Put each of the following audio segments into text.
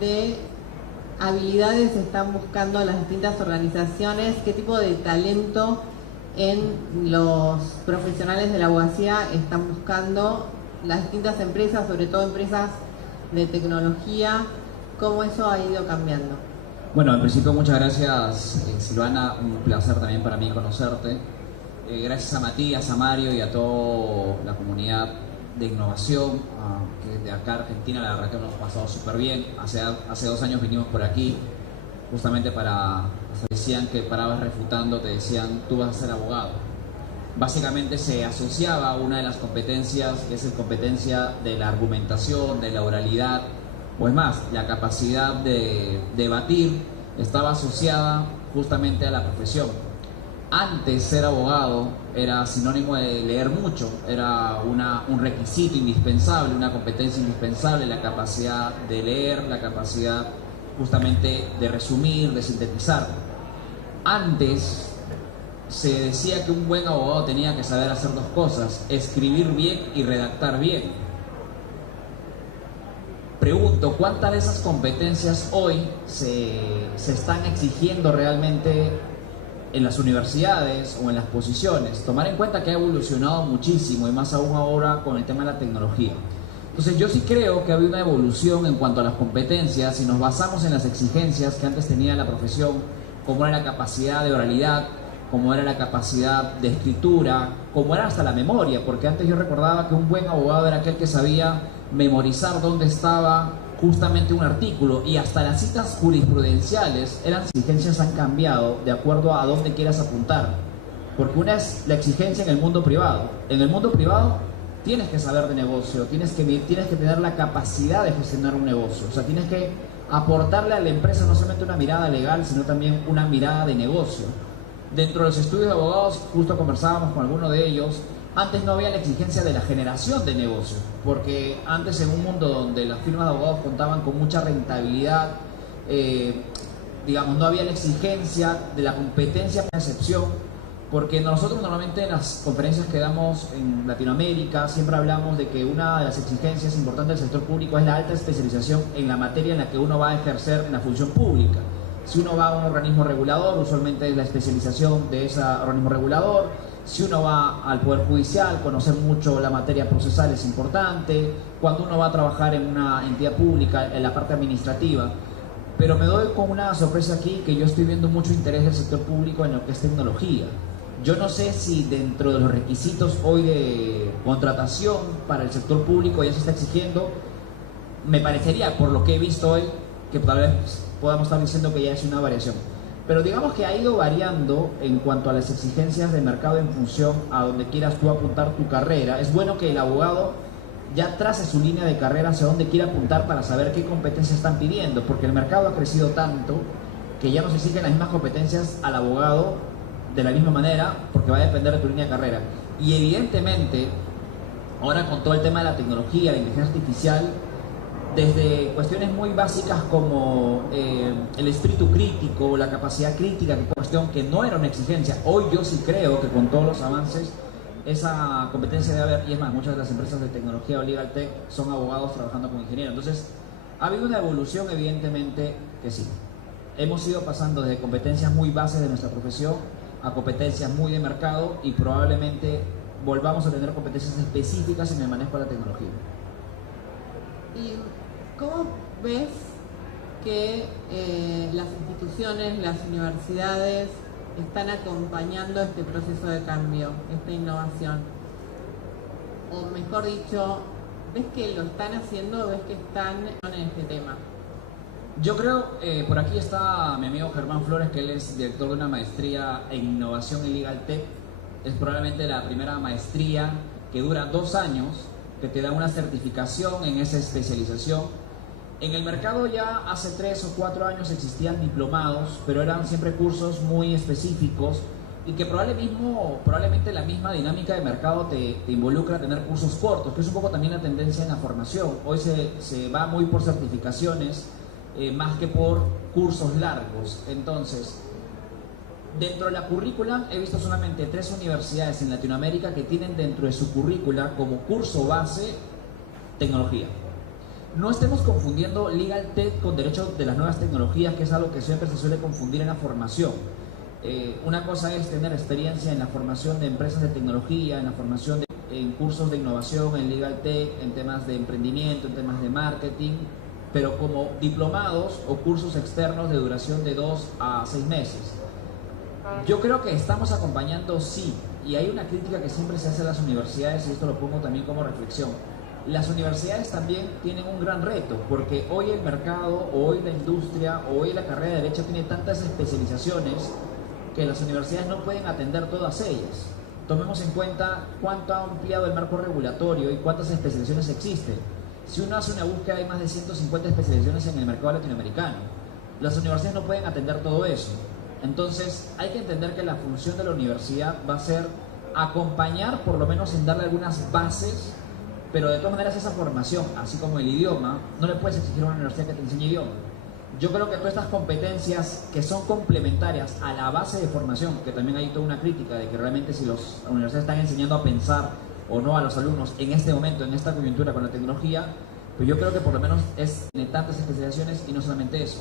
de habilidades están buscando las distintas organizaciones? ¿Qué tipo de talento en los profesionales de la abogacía están buscando las distintas empresas, sobre todo empresas de tecnología? ¿Cómo eso ha ido cambiando? Bueno, en principio muchas gracias, Silvana, un placer también para mí conocerte. Gracias a Matías, a Mario y a toda la comunidad de innovación, que de acá Argentina la verdad que nos ha pasado súper bien. Hace 2 años vinimos por aquí justamente decían que parabas refutando, te decían tú vas a ser abogado. Básicamente se asociaba a una de las competencias, que es la competencia de la argumentación, de la oralidad, o es más, la capacidad de debatir estaba asociada justamente a la profesión. Antes ser abogado era sinónimo de leer mucho, era un requisito indispensable, una competencia indispensable, la capacidad de leer, la capacidad justamente de resumir, de sintetizar. Antes se decía que un buen abogado tenía que saber hacer 2 cosas, escribir bien y redactar bien. Pregunto, ¿cuántas de esas competencias hoy se están exigiendo realmente en las universidades o en las posiciones? Tomar en cuenta que ha evolucionado muchísimo y más aún ahora con el tema de la tecnología. Entonces yo sí creo que ha habido una evolución en cuanto a las competencias. Si nos basamos en las exigencias que antes tenía la profesión, como era la capacidad de oralidad, como era la capacidad de escritura, como era hasta la memoria, porque antes yo recordaba que un buen abogado era aquel que sabía memorizar dónde estaba justamente un artículo, y hasta las citas jurisprudenciales, las exigencias han cambiado de acuerdo a dónde quieras apuntar, porque una es la exigencia en el mundo privado. En el mundo privado tienes que saber de negocio, tienes que tener la capacidad de gestionar un negocio, o sea, tienes que aportarle a la empresa no solamente una mirada legal, sino también una mirada de negocio. Dentro de los estudios de abogados, justo conversábamos con alguno de ellos, antes no había la exigencia de la generación de negocios, porque antes, en un mundo donde las firmas de abogados contaban con mucha rentabilidad, digamos, no había la exigencia de la competencia por excepción, porque nosotros normalmente en las conferencias que damos en Latinoamérica siempre hablamos de que una de las exigencias importantes del sector público es la alta especialización en la materia en la que uno va a ejercer en la función pública. Si uno va a un organismo regulador, usualmente es la especialización de ese organismo regulador. Si uno va al Poder Judicial, conocer mucho la materia procesal es importante. Cuando uno va a trabajar en una entidad pública, en la parte administrativa. Pero me doy con una sorpresa aquí, que yo estoy viendo mucho interés del sector público en lo que es tecnología. Yo no sé si dentro de los requisitos hoy de contratación para el sector público ya se está exigiendo. Me parecería, por lo que he visto hoy, que tal vez podamos estar diciendo que ya es una variación. Pero digamos que ha ido variando en cuanto a las exigencias de mercado en función a donde quieras tú apuntar tu carrera. Es bueno que el abogado ya trace su línea de carrera hacia donde quiere apuntar para saber qué competencias están pidiendo, porque el mercado ha crecido tanto que ya no se exigen las mismas competencias al abogado de la misma manera, porque va a depender de tu línea de carrera. Y evidentemente, ahora con todo el tema de la tecnología, la inteligencia artificial, desde cuestiones muy básicas como el espíritu crítico, la capacidad crítica, que cuestión que no era una exigencia. Hoy yo sí creo que con todos los avances esa competencia debe haber, y es más, muchas de las empresas de tecnología o legal tech son abogados trabajando como ingenieros. Entonces, ha habido una evolución, evidentemente que sí. Hemos ido pasando desde competencias muy bases de nuestra profesión a competencias muy de mercado, y probablemente volvamos a tener competencias específicas en el manejo de la tecnología. ¿Y cómo ves que las instituciones, las universidades están acompañando este proceso de cambio, esta innovación? O mejor dicho, ¿ves que lo están haciendo o ves que están en este tema? Yo creo, por aquí está mi amigo Germán Flores, que él es director de una maestría en innovación y legal tech. Es probablemente la primera maestría que dura 2 años, que te da una certificación en esa especialización. En el mercado ya hace 3 o 4 años existían diplomados, pero eran siempre cursos muy específicos, y que probablemente la misma dinámica de mercado te involucra a tener cursos cortos, que es un poco también la tendencia en la formación. Hoy se va muy por certificaciones, más que por cursos largos. Entonces, dentro de la currícula he visto solamente 3 universidades en Latinoamérica que tienen dentro de su currícula como curso base tecnología. no estemos confundiendo Legal Tech con derecho de las nuevas tecnologías, que es algo que siempre se suele confundir en la formación. Una cosa es tener experiencia en la formación de empresas de tecnología, en la formación en cursos de innovación, en Legal Tech, en temas de emprendimiento, en temas de marketing, pero como diplomados o cursos externos de duración de 2 a 6 meses. Yo creo que estamos acompañando, sí, y hay una crítica que siempre se hace a las universidades, y esto lo pongo también como reflexión. Las universidades también tienen un gran reto, porque hoy el mercado, hoy la industria, hoy la carrera de Derecho tiene tantas especializaciones que las universidades no pueden atender todas ellas. Tomemos en cuenta cuánto ha ampliado el marco regulatorio y cuántas especializaciones existen. Si uno hace una búsqueda, hay más de 150 especializaciones en el mercado latinoamericano. Las universidades no pueden atender todo eso. Entonces, hay que entender que la función de la universidad va a ser acompañar, por lo menos en darle algunas bases, pero de todas maneras esa formación, así como el idioma, no le puedes exigir a una universidad que te enseñe idioma. Yo creo que todas estas competencias que son complementarias a la base de formación, que también hay toda una crítica de que realmente si las universidades están enseñando a pensar o no a los alumnos en este momento, en esta coyuntura con la tecnología, pues yo creo que por lo menos tiene tantas especializaciones y no solamente eso.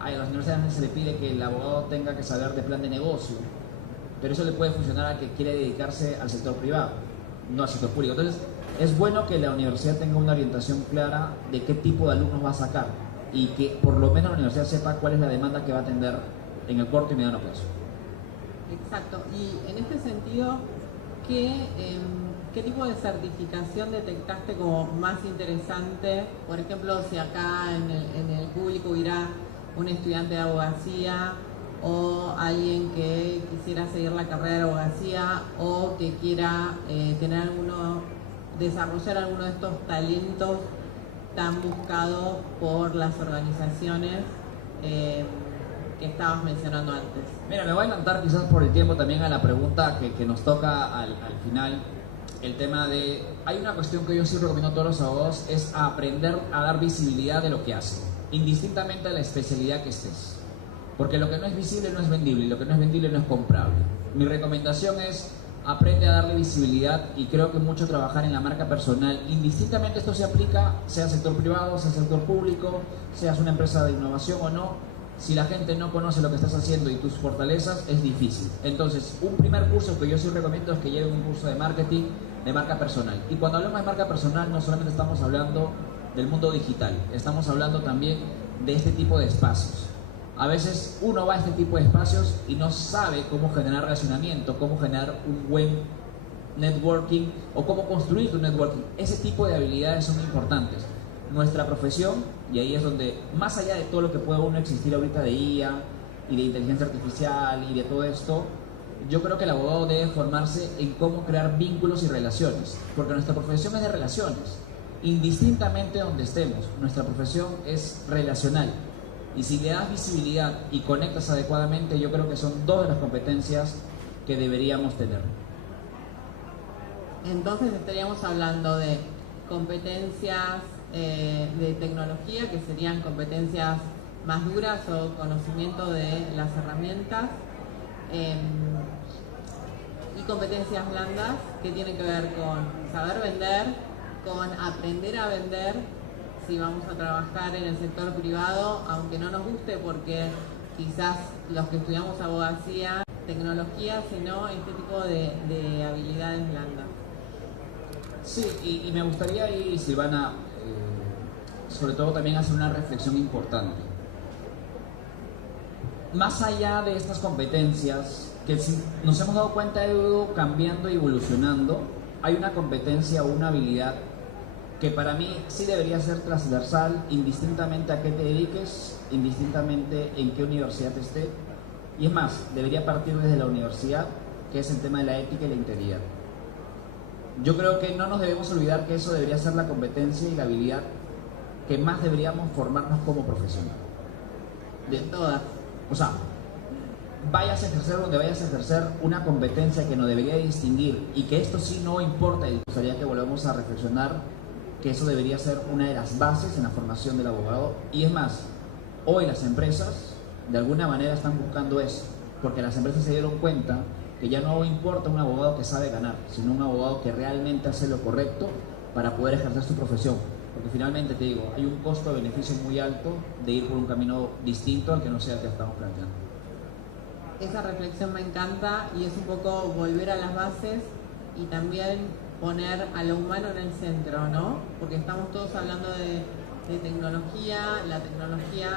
A las universidades se le pide que el abogado tenga que saber de plan de negocio, pero eso le puede funcionar a que quiere dedicarse al sector privado, no al sector público. Entonces, es bueno que la universidad tenga una orientación clara de qué tipo de alumnos va a sacar y que por lo menos la universidad sepa cuál es la demanda que va a atender en el corto y mediano plazo. Exacto. Y en este sentido, ¿qué tipo de certificación detectaste como más interesante? Por ejemplo, si acá en el público hubiera un estudiante de abogacía o alguien que quisiera seguir la carrera de abogacía o que quiera desarrollar alguno de estos talentos tan buscados por las organizaciones que estabas mencionando antes. Mira, me voy a adelantar quizás por el tiempo también a la pregunta que nos toca al final. El tema de, hay una cuestión que yo sí recomiendo a todos los abogados, es aprender a dar visibilidad de lo que hacen, indistintamente de la especialidad que estés. Porque lo que no es visible no es vendible y lo que no es vendible no es comprable. Mi recomendación es, aprende a darle visibilidad, y creo que mucho trabajar en la marca personal, indistintamente esto se aplica, sea sector privado, sea sector público, seas una empresa de innovación o no. Si la gente no conoce lo que estás haciendo y tus fortalezas, es difícil. Entonces, un primer curso que yo sí recomiendo es que lleven un curso de marketing, de marca personal. Y cuando hablamos de marca personal, no solamente estamos hablando del mundo digital, estamos hablando también de este tipo de espacios. A veces uno va a este tipo de espacios y no sabe cómo generar relacionamiento, cómo generar un buen networking o cómo construir tu networking. Ese tipo de habilidades son importantes. Nuestra profesión, y ahí es donde, más allá de todo lo que puede uno existir ahorita de IA y de inteligencia artificial y de todo esto, yo creo que el abogado debe formarse en cómo crear vínculos y relaciones, porque nuestra profesión es de relaciones. Indistintamente donde estemos, nuestra profesión es relacional. Y si le das visibilidad y conectas adecuadamente, yo creo que son dos de las competencias que deberíamos tener. Entonces estaríamos hablando de competencias de tecnología, que serían competencias más duras o conocimiento de las herramientas, y competencias blandas que tienen que ver con saber vender, con aprender a vender si vamos a trabajar en el sector privado, aunque no nos guste, porque quizás los que estudiamos abogacía, tecnología, sino este tipo de habilidades blandas. Sí, y me gustaría ahí, Silvana, sobre todo también hacer una reflexión importante. Más allá de estas competencias, que si nos hemos dado cuenta de ido cambiando y evolucionando, hay una competencia o una habilidad que para mí sí debería ser transversal, indistintamente a qué te dediques, indistintamente en qué universidad estés, y es más, debería partir desde la universidad, que es el tema de la ética y la integridad. Yo creo que no nos debemos olvidar que eso debería ser la competencia y la habilidad que más deberíamos formarnos como profesional. De todas. O sea, vayas a ejercer donde vayas a ejercer, una competencia que nos debería distinguir, y que esto sí no importa, y me gustaría que volvamos a reflexionar que eso debería ser una de las bases en la formación del abogado. Y es más, hoy las empresas de alguna manera están buscando eso, porque las empresas se dieron cuenta que ya no importa un abogado que sabe ganar, sino un abogado que realmente hace lo correcto para poder ejercer su profesión. porque finalmente te digo, hay un costo-beneficio muy alto de ir por un camino distinto al que no sea el que estamos planteando. Esa reflexión me encanta y es un poco volver a las bases y también poner a lo humano en el centro, ¿no? Porque estamos todos hablando de tecnología, la tecnología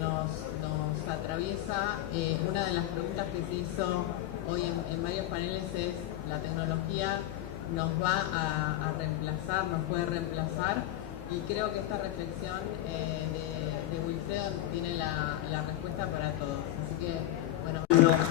nos atraviesa. Una de las preguntas que se hizo hoy en varios paneles es: ¿la tecnología nos va a reemplazar, nos puede reemplazar? Y creo que esta reflexión de Wilfredo tiene la respuesta para todos. Así que, bueno.